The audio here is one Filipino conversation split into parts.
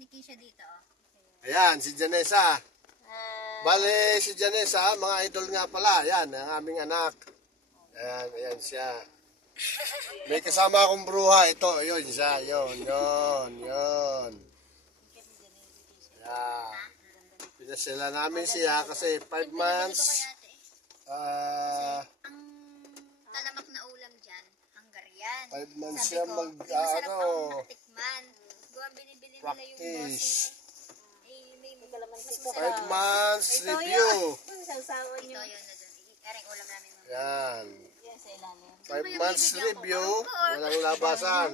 ni Kisha dito. Ayan, si Janessa. Bale, si Janessa, mga idol nga pala. Ayan, ang aming anak. Ayan, ayan siya. May kasama akong bruha. Ito, yun siya. Yun. Ayan. Pinasila namin siya kasi 5 months. Ang talamak na ulam dyan, Hungarian. 5 months Sabi siya ko, di masarap ang matikman. Gawa binibili nila yung practice. may mas 5 months review. Sasawa Ito niyo. yun na dun. Kareng ulam namin mga. Yan. Yan sa ilalim. 5 months review. Walang labasan.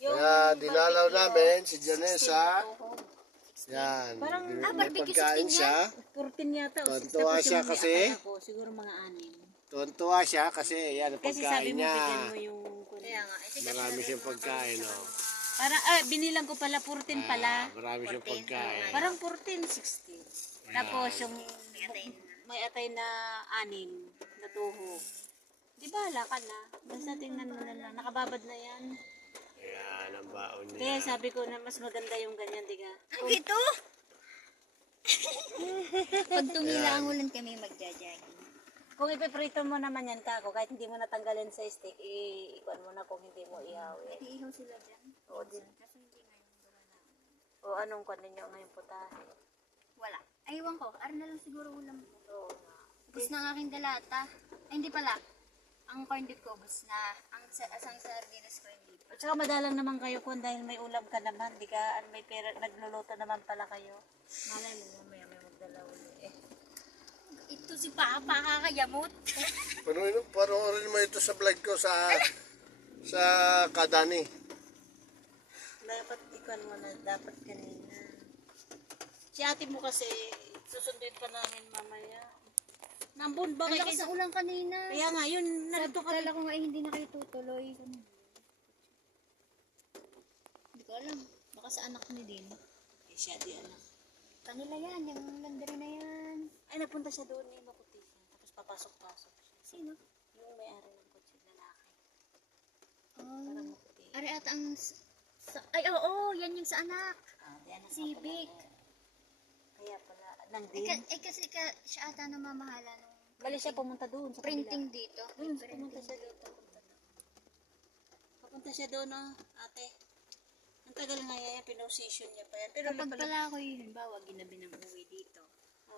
Kaya dinalaw namin si Janessa. Yan. May pagkain siya. 14 yata. Tuwan-tuwa siya kasi. Siguro mga 6. Tuwan-tuwa siya kasi yan ang Kasi sabi pagkain mo, niya. bigyan mo yung... Kaya nga. Marami siyang pagkain. Oh. Parang, binilang ko pala, 14 pala. Marami siyang pagkain. Parang 14, 16. Tapos yung may atay na 6 na tuhog. Di bahala ka na. Basta tingnan mo na lang. Nakababad na yan. Ayan ang baon niya. Kaya sabi ko na mas maganda yung ganyan, di ka? Ang ito? Pag tumila ang ulan kami magja-jogging. Kung ipiprito mo naman yan ka, kahit hindi mo natanggalin sa steak, ikuan mo na kung hindi mo ihawin. Iihaw sila dyan. Oo din. Kasi hindi ngayon wala na. O anong kwan ninyo ngayon putahe? Wala. Aywan ko. Ara na lang siguro ulam. Oo nga. Bus na ang aking dalata. Ay, hindi pala. Ang corned beef ko, bus na. Ang asang sardinas corned beef. At saka madalang naman kayo kung dahil may ulam ka naman, di ka, may pera, nagluluto naman pala kayo. Malay mo, mamaya may magdala uli eh. Ito si Papa, kakayamot. Panoorin mo ito sa vlog ko sa Kadani. Dapat ikuan mo na, dapat kanina. Si ate mo kasi, susunduin pa namin mamaya. Nambun ba Ang kayo? lakas ng ulan kanina. Kaya nga, yun, narito ka. Kala ko nga hindi na kayo tutuloy. Hindi ko alam. Baka sa anak ni Din. Eh, siya di alam. Kanila yan, yung laundry na yan. Ay, nagpunta siya doon, may maputi siya. Tapos papasok-pasok siya. Sino? Yung may-ari ng kotse, lalaki. Oh. Parang maputi. Ari at ang... Ay, oo, yan yung sa anak. Di anak Si nga pala. Vic. Kaya pala, nandin. Kasi siya ata namamahala nung Bali siya pumunta doon sa printing dito. Doon, pumunta siya dito. Papunta siya doon, ate. Ang tagal nga yan, pinosisyon niya pa yan. Pero Kapag pala ako yung halimbawa, ginabi ng uwi dito.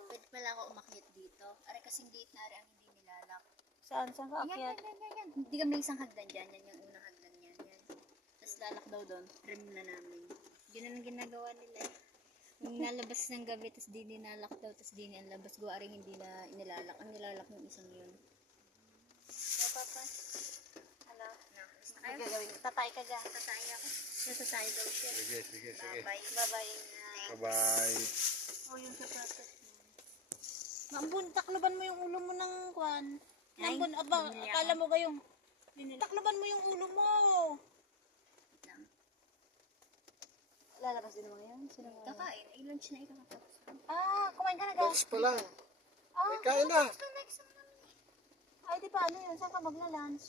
Pwede pala ako umakyat dito. Ari kasing liit na ari ang hindi nilalak. Saan ka akyat? Yan. Hindi kami isang hagdan dyan. Yan yung unang hagdan yan. Tapos lalak daw doon. Trim na namin. Yun ang ginagawa nila eh. Yung nalabas ng gabi, tapos di ninalak daw, tapos di nilalabas. Gawa rin hindi na nilalak. Ang nilalak yung isang yun. Papa. Ano? Ay, gagawin. Tatay ka dyan. Tatay ako. Natatay daw siya. Sige. Bye. Bye-bye na. Bye-bye. O, yung sapatos mo. Mambun, takloban mo yung ulo mo ng kwan. Mambun, aba, akala mo gayong. Takloban mo yung ulo mo. Lalabas din mo ngayon? Sino mo? Kakain. Ay, lunch na ikakatapos. Kumain ka na ga? Lunch pa lang. May kain na. Ay, di pa, ano yun? Saan ka magla-lunch?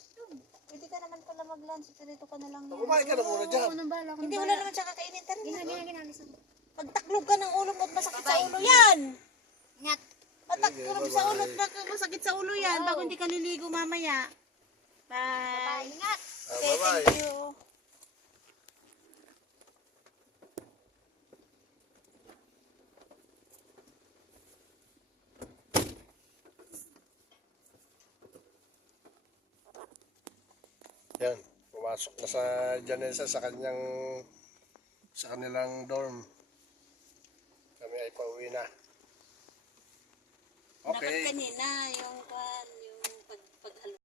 Pwede ka naman pala mag-lunch. Dito ka na lang yan. Kumain ka na muna dyan. Ako nang bala. Hindi, wala naman siya kakainin. Tara na. Ginalis ako. Pagtaklog ka ng ulo mo at masakit sa ulo yan. Ingat. Pagtaklog sa ulo at masakit sa ulo yan. Bago hindi ka liligo mamaya. Bye. Ingat. Okay, Bye-bye. thank you. Yan. Pumasok na sa Janessa sa kanilang dorm. Kami ay pauwi na. Dapat Okay. kanina yung